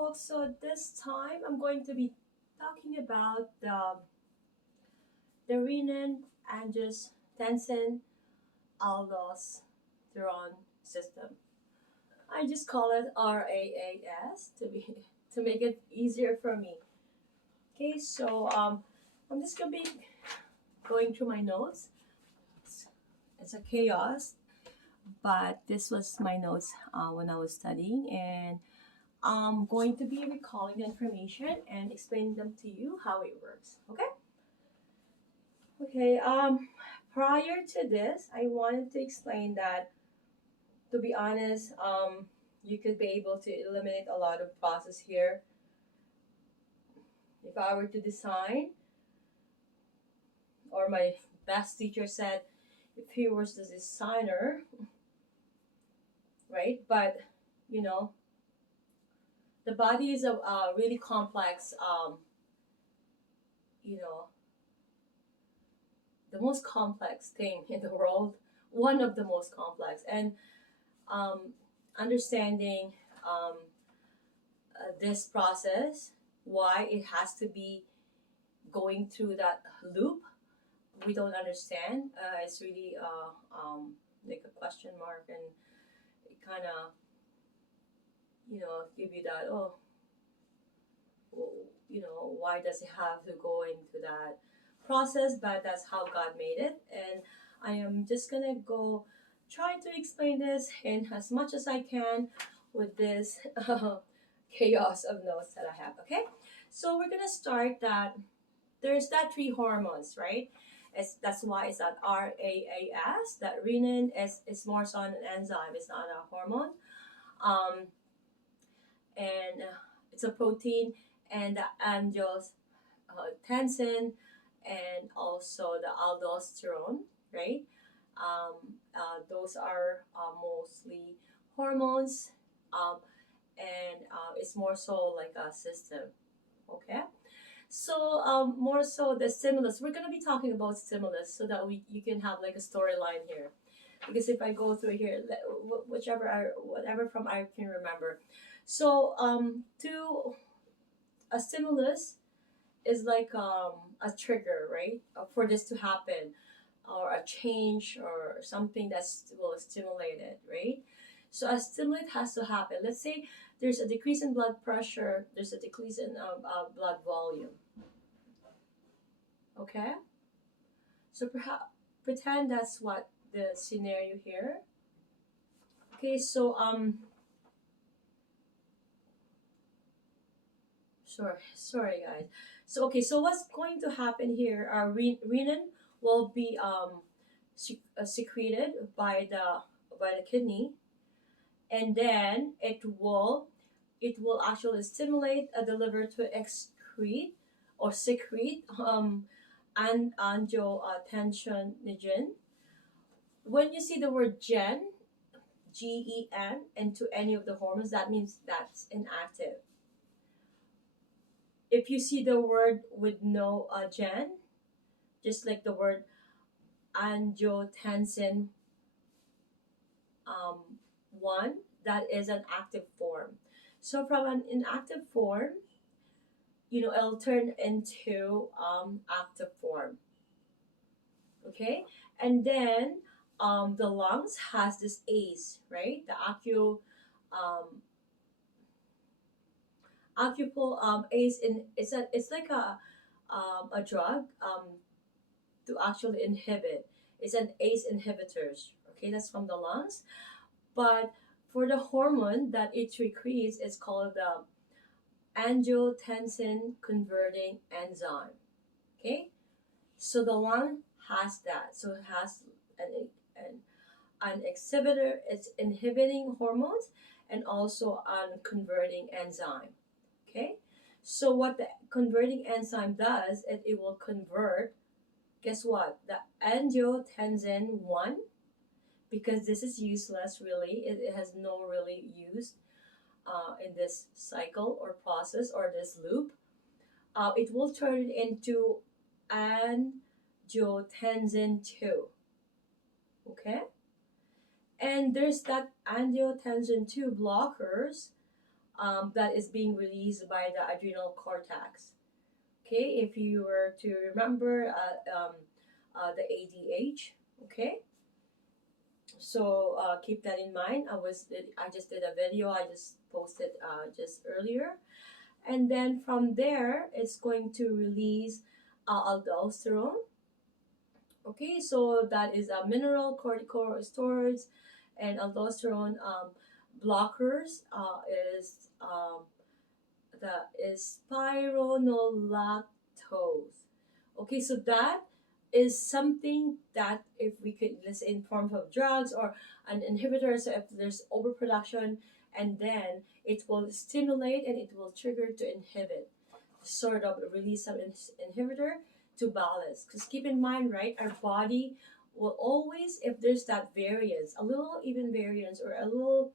folks. So this time I'm going to be talking about the renin, angiotensin, aldosterone system. I just call it RAAS to make it easier for me. Okay, so I'm just gonna be going through my notes. It's a chaos, but this was my notes when I was studying, and I'm going to be recalling the information and explaining them to you how it works. Okay? Okay. Prior to this, I wanted to explain that, to be honest, you could be able to eliminate a lot of process here. If I were to design, or my best teacher said, if he was the designer, right? But you know, the body is a really complex, you know, the most complex thing in the world, one of the most complex. And um, understanding this process, why it has to be going through that loop, we don't understand. It's really like a question mark, and it kind of, give you that, oh, well, why does it have to go into that process? But that's how God made it, and I am just gonna go try to explain this in as much as I can with this chaos of notes that I have. Okay, so we're gonna start that there's that three hormones, right? That's why it's that RAAS. That renin is more so an enzyme. It's not a hormone. Um, and it's a protein, and the angiotensin, and also the aldosterone, right? Those are mostly hormones, and it's more so like a system. Okay, so more so the stimulus. We're gonna be talking about stimulus so that you can have like a storyline here. Because if I go through here, whatever from I can remember. So to a stimulus is like a trigger, right, for this to happen, or a change or something that will stimulate it, right? So a stimulant has to happen. Let's say there's a decrease in blood pressure, there's a decrease in blood volume. Okay, so perhaps pretend that's what the scenario here. Okay, so sorry guys. So okay, so what's going to happen here? Renin will be secreted by the kidney, and then it will actually stimulate the liver to excrete or secrete and angiotensinogen. When you see the word GEN into any of the hormones, that means that's inactive. If you see the word with no gen, just like the word angiotensin 1, that is an active form. So from an inactive form, it'll turn into active form. Okay, and then the lungs has this ACE, right? The um, acupol ACE in it's like a drug to actually inhibit. It's an ACE inhibitors. Okay, that's from the lungs. But for the hormone that it secretes, it's called the angiotensin converting enzyme. Okay, so the lung has that. So it has an exhibitor. It's inhibiting hormones and also an converting enzyme. Okay, so what the converting enzyme does, it will convert, guess what, the angiotensin 1, because this is useless really, it has no really use in this cycle or process or this loop. It will turn it into angiotensin 2. Okay, and there's that angiotensin 2 blockers that is being released by the adrenal cortex. Okay, if you were to remember the ADH, okay, so keep that in mind. I just did a video. I just posted just earlier, and then from there it's going to release aldosterone. Okay, so that is a mineral corticosteroids, and aldosterone blockers is the is spironolactose. Okay, so that is something that if we could, let's say in forms of drugs or an inhibitor, so if there's overproduction, and then it will stimulate and it will trigger to inhibit, sort of release some inhibitor to balance. Because keep in mind, right, our body will always, if there's that variance, a little even variance or a little,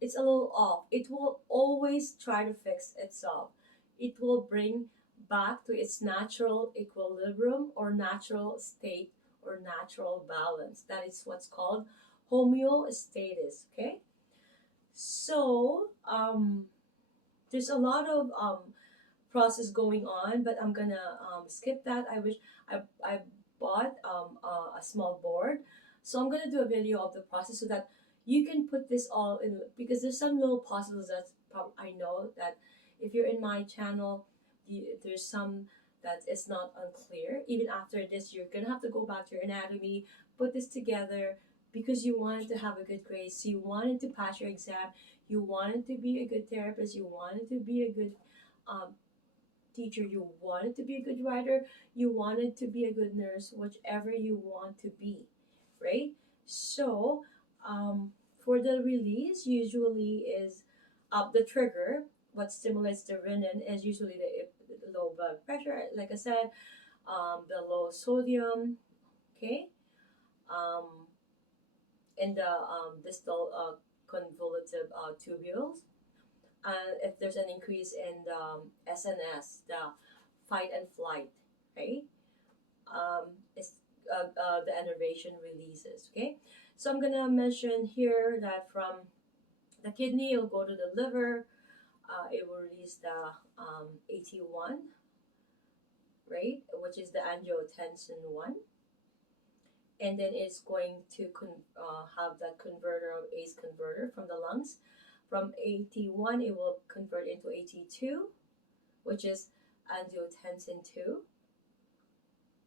it's a little off, it will always try to fix itself. It will bring back to its natural equilibrium or natural state or natural balance. That is what's called homeostasis. Okay, so there's a lot of process going on, but I'm gonna skip that. I wish I bought a small board, so I'm gonna do a video of the process so that you can put this all in, because there's some little puzzles that I know that if you're in my channel, there's some that is not unclear. Even after this, you're gonna have to go back to your anatomy, put this together, because you wanted to have a good grade, so you wanted to pass your exam, you wanted to be a good therapist, you wanted to be a good um, teacher, you wanted to be a good writer, you wanted to be a good nurse, whichever you want to be, right? So, for the release, usually is the trigger. What stimulates the renin is usually the low blood pressure, like I said, the low sodium, okay, um, and the distal convolutive tubules, if there's an increase in the SNS, the fight and flight, right? It's the innervation releases. Okay, so I'm gonna mention here that from the kidney, it'll go to the liver. It will release the AT1, right, which is the angiotensin 1, and then it's going to have that converter of ACE converter from the lungs. From AT1, it will convert into AT2, which is angiotensin 2.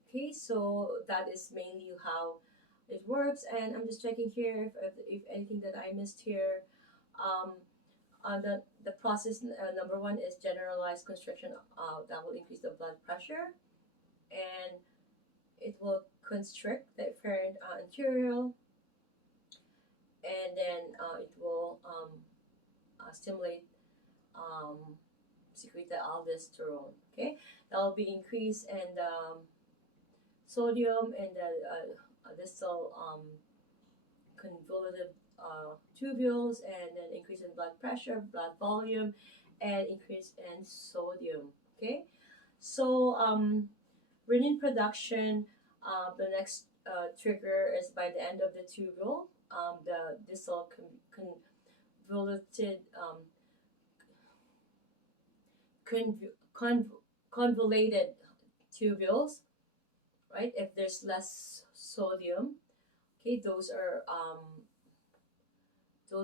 Okay, so that is mainly how it works. And I'm just checking here if anything that I missed here. The process number one is generalized constriction that will increase the blood pressure, and it will constrict the efferent arteriole, and then it will stimulate secrete the aldosterone. Okay, that will be increased, and sodium and the distal convolutive tubules, and then increase in blood pressure, blood volume, and increase in sodium. Okay, so renin production. The next trigger is by the end of the tubule. The distal convoluted convoluted tubules, right? If there's less sodium, okay, those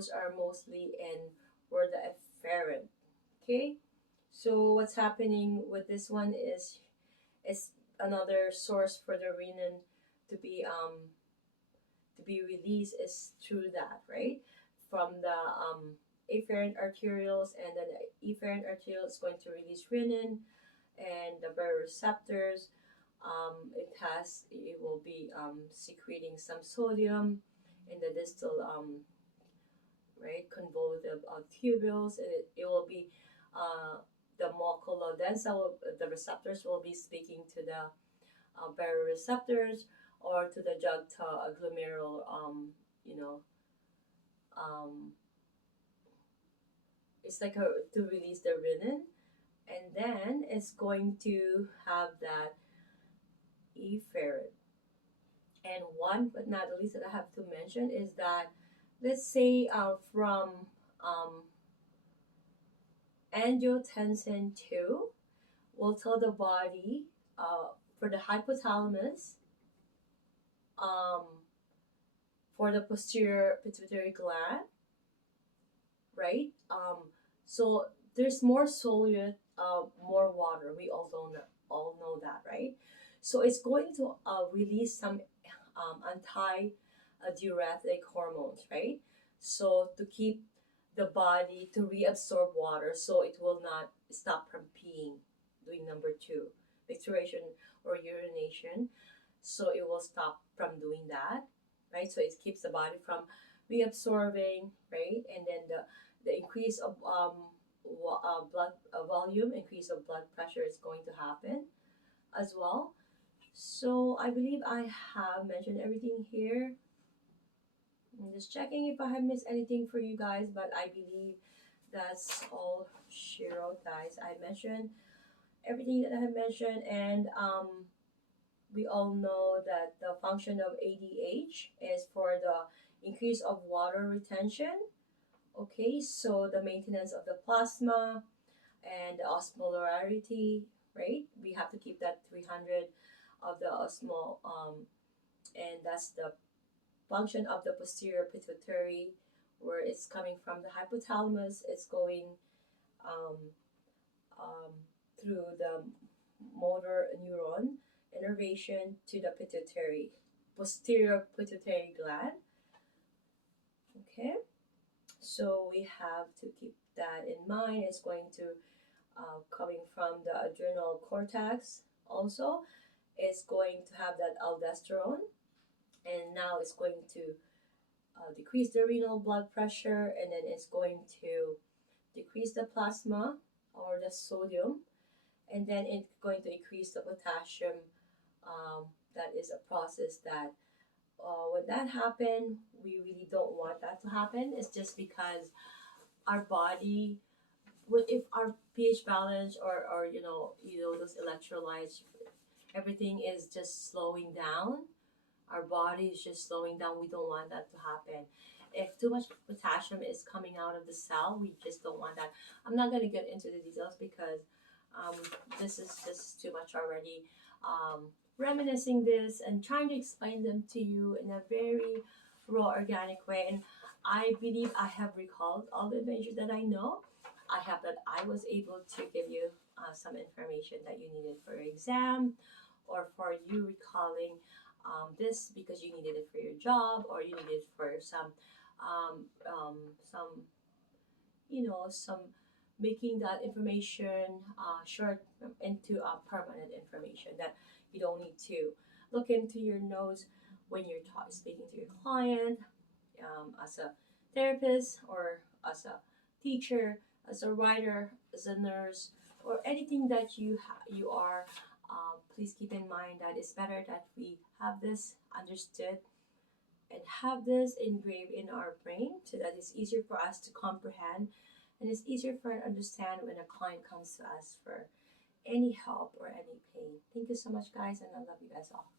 are mostly in where the efferent. Okay, so what's happening with this one is another source for the renin to be released is through that, right? From the afferent arterioles, and then the efferent arteriole is going to release renin, and the baroreceptors, it will be secreting some sodium in the distal right convolutive tubules, and it will be the mucosa, the receptors will be speaking to the baroreceptors, or to the juncta glomerular, you know, um, it's like to release the renin, and then it's going to have that efferent. And one but not the least that I have to mention is that, let's say from um, Angiotensin 2 will tell the body, for the hypothalamus, um, for the posterior pituitary gland, right? So there's more solute, more water. We all know that, right? So it's going to release some anti-diuretic hormones, right? So to keep the body to reabsorb water, so it will not stop from peeing, doing number two, micturition or urination. So it will stop from doing that, right? So it keeps the body from reabsorbing, right? And then the increase of blood volume, increase of blood pressure is going to happen as well. So I believe I have mentioned everything here. I'm just checking if I have missed anything for you guys, but I believe that's all she wrote, guys. I mentioned everything that I have mentioned, and we all know that the function of ADH is for the increase of water retention. Okay, so the maintenance of the plasma and the osmolarity, right? We have to keep that 300 of the osmol, and that's the function of the posterior pituitary, where it's coming from the hypothalamus. It's going um, um, through the motor neuron innervation to the pituitary, posterior pituitary gland. Okay, so we have to keep that in mind. It's going to coming from the adrenal cortex also. It's going to have that aldosterone, and now it's going to decrease the renal blood pressure, and then it's going to decrease the plasma or the sodium, and then it's going to increase the potassium. That is a process that when that happens, we really don't want that to happen. It's just because our body, if our pH balance or those electrolytes, everything is just slowing down. Our body is just slowing down. We don't want that to happen. If too much potassium is coming out of the cell, we just don't want that. I'm not going to get into the details because this is just too much already. Reminiscing this and trying to explain them to you in a very raw, organic way. And I believe I have recalled all the information that I know. I have that I was able to give you some information that you needed for your exam, or for you recalling this because you needed it for your job, or you needed it for some some making that information short into a permanent information that you don't need to look into your notes when you're speaking to your client, as a therapist or as a teacher, as a writer, as a nurse, or anything that you are. Please keep in mind that it's better that we have this understood and have this engraved in our brain so that it's easier for us to comprehend, and it's easier for us to understand when a client comes to us for any help or any pain. Thank you so much, guys, and I love you guys all.